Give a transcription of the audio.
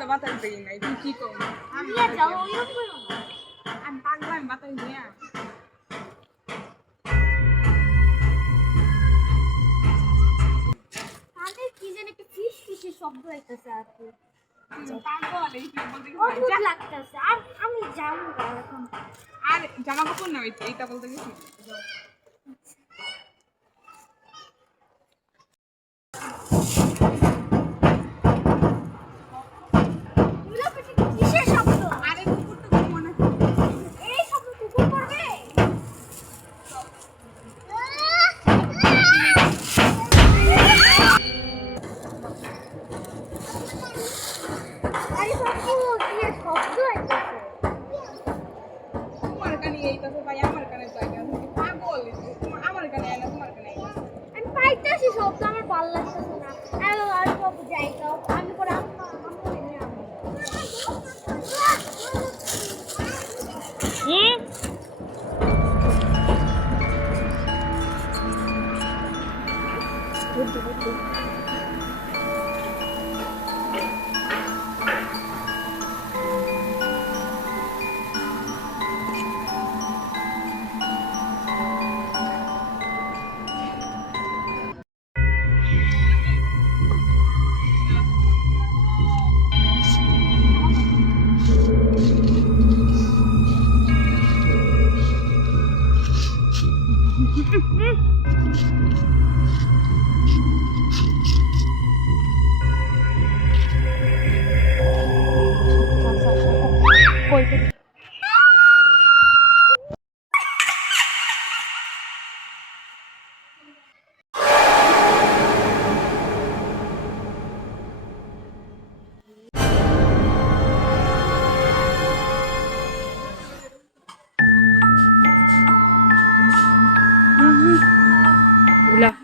তো বাতাস দেখি নাই তুই কি কর আমি যাও ওইরকম করো না আমি পাগলা আমি বাতাস দিয়া কানে কি জানি একটা ফিস ফিসের শব্দ হইতাছে আর কি পাগল এই কি বলতে অদ্ভুত লাগতাছে আর আমি যাবো না এখন আর জামা কাপড় না এইটা বলতে গেছি এগুলো পেটে কিসের শব্দ আরে কুকুর তো মনে এই শব্দ কুকুর করবে আরে বাপু কি শব্দ হইতাছে তোমার কানে এইটা তো ভাই আমার কানে তো এটা পাগল আমার কানে আইনা তোমার কানে আইনা আমি পাইতাছি শব্দ আমার ভালো লাগতেছে না আর বাপু যাই তো আমি করে আম্মা নিয়ে আমি Ulah.